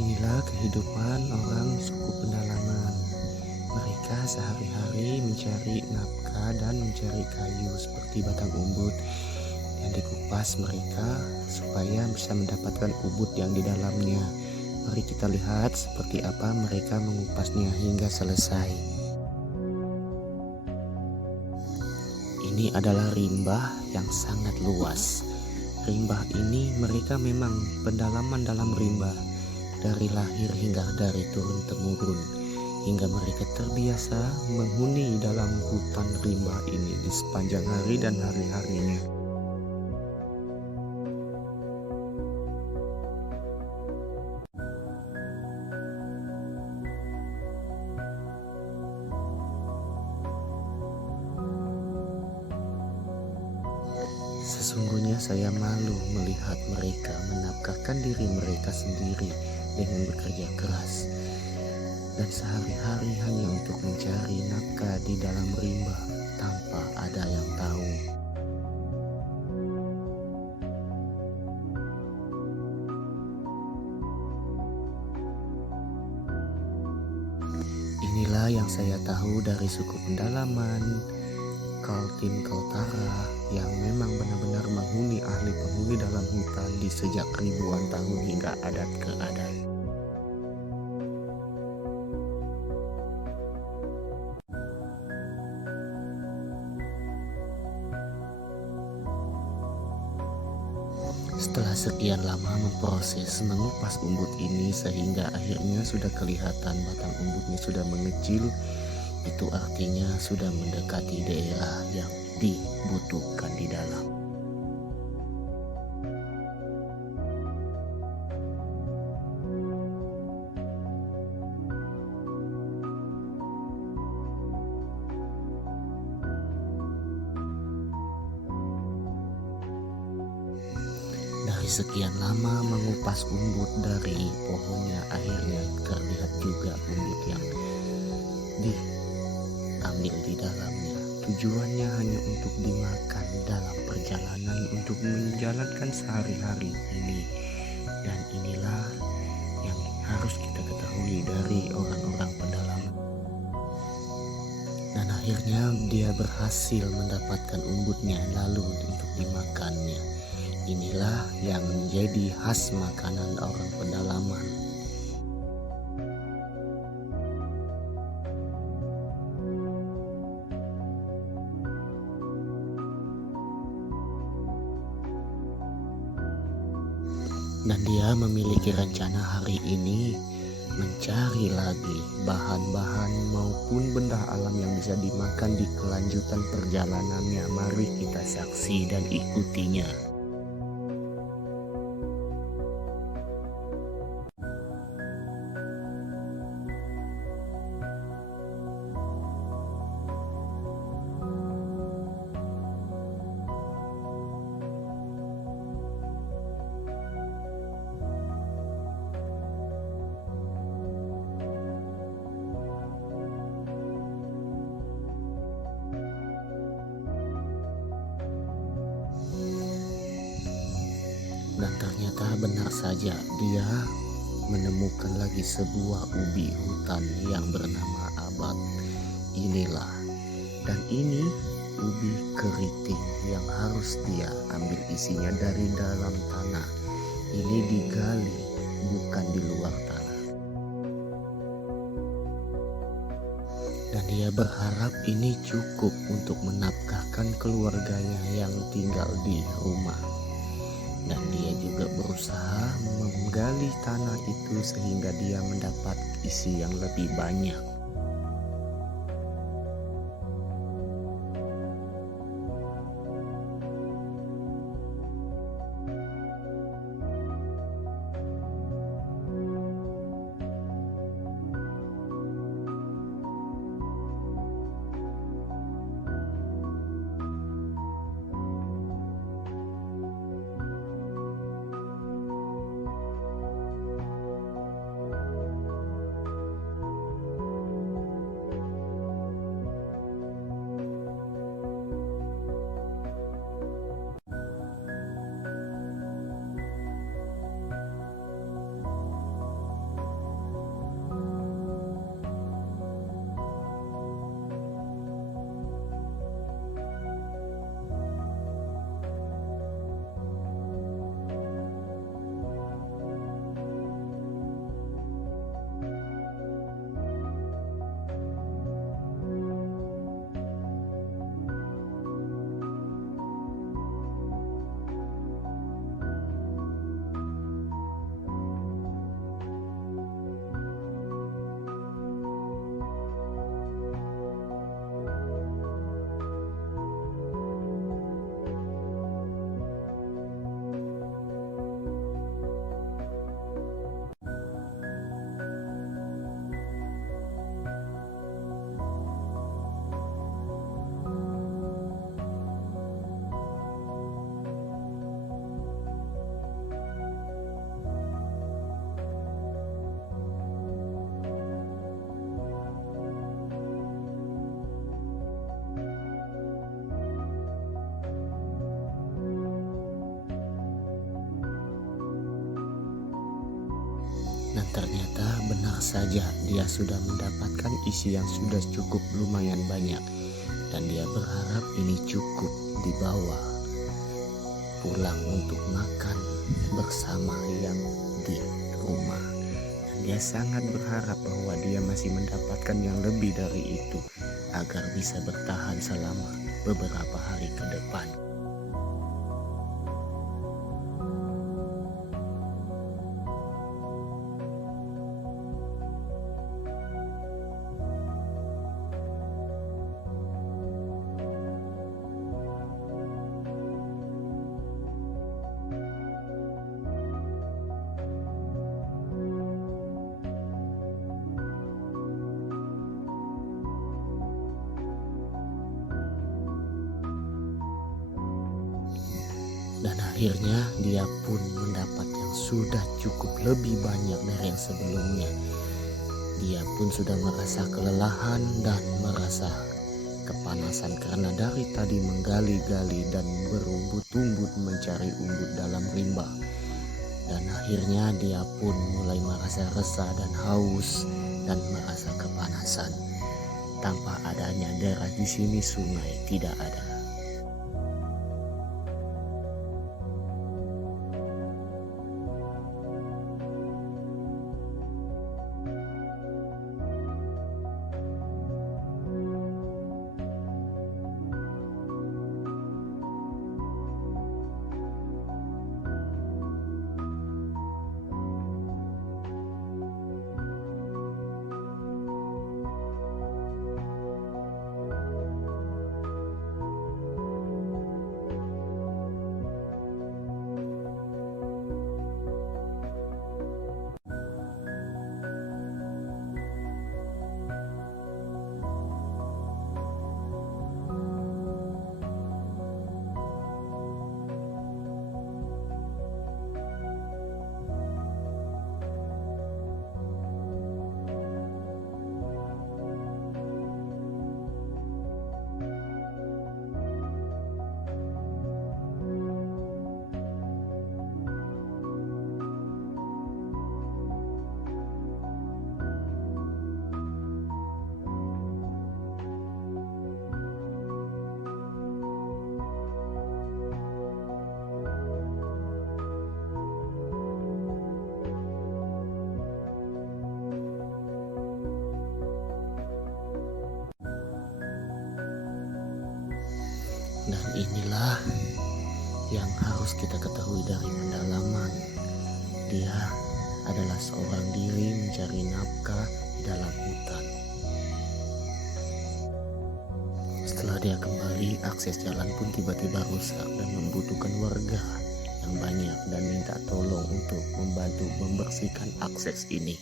Inilah kehidupan orang suku pedalaman. Mereka sehari-hari mencari nafkah dan mencari kayu seperti batang umbut yang dikupas mereka supaya bisa mendapatkan ubud yang di dalamnya. Mari kita lihat seperti apa mereka mengupasnya hingga selesai. Ini adalah rimba yang sangat luas. Rimba ini mereka memang pendalaman dalam rimba. Dari lahir hingga dari turun-temurun, hingga mereka terbiasa menghuni dalam hutan rimba ini di sepanjang hari dan hari-harinya. Sesungguhnya saya malu melihat mereka menafkahkan diri mereka sendiri dengan bekerja keras dan sehari-hari hanya untuk mencari nafkah di dalam rimba tanpa ada yang tahu. Inilah yang saya tahu dari suku pendalaman Kaltim Kaltara yang memang benar-benar ahli penghuni dalam hutan di sejak ribuan tahun hingga adat ke adat. Setelah sekian lama memproses mengupas umbut ini sehingga akhirnya sudah kelihatan batang umbutnya sudah mengecil, itu artinya sudah mendekati daerah yang dibutuhkan di dalam. Dari sekian lama mengupas umbut dari pohonnya, akhirnya terlihat juga umbut yang diambil di dalamnya. Tujuannya hanya untuk dimakan dalam perjalanan untuk menjalankan sehari-hari ini. Dan inilah yang harus kita ketahui dari orang-orang pedalaman. Dan akhirnya dia berhasil mendapatkan umbutnya lalu untuk dimakannya. Inilah yang menjadi khas makanan orang pedalaman. Dan dia memiliki rencana hari ini mencari lagi bahan-bahan maupun benda alam yang bisa dimakan di kelanjutan perjalanannya. Mari kita saksi dan ikutinya. Dan ternyata benar saja dia menemukan lagi sebuah ubi hutan yang bernama Abad. Inilah, dan ini ubi keriting yang harus dia ambil isinya dari dalam tanah. Ini digali, bukan di luar tanah. Dan dia berharap ini cukup untuk menafkahkan keluarganya yang tinggal di rumah. Dan dia juga berusaha menggali tanah itu sehingga dia mendapat isi yang lebih banyak. Dan ternyata benar saja dia sudah mendapatkan isi yang sudah cukup lumayan banyak. Dan dia berharap ini cukup dibawa pulang untuk makan bersama yang di rumah. Dan dia sangat berharap bahwa dia masih mendapatkan yang lebih dari itu agar bisa bertahan selama beberapa hari ke depan. Dan akhirnya dia pun mendapat yang sudah cukup lebih banyak dari yang sebelumnya. Dia pun sudah merasa kelelahan dan merasa kepanasan karena dari tadi menggali-gali dan berumbut-umbut mencari umbut dalam rimba. Dan akhirnya dia pun mulai merasa resah dan haus dan merasa kepanasan. Tanpa adanya daerah di sini sungai tidak ada. Dan inilah yang harus kita ketahui dari pendalaman. Dia adalah seorang diri mencari nafkah di dalam hutan. Setelah dia kembali, akses jalan pun tiba-tiba rusak dan membutuhkan warga yang banyak dan minta tolong untuk membantu membersihkan akses ini.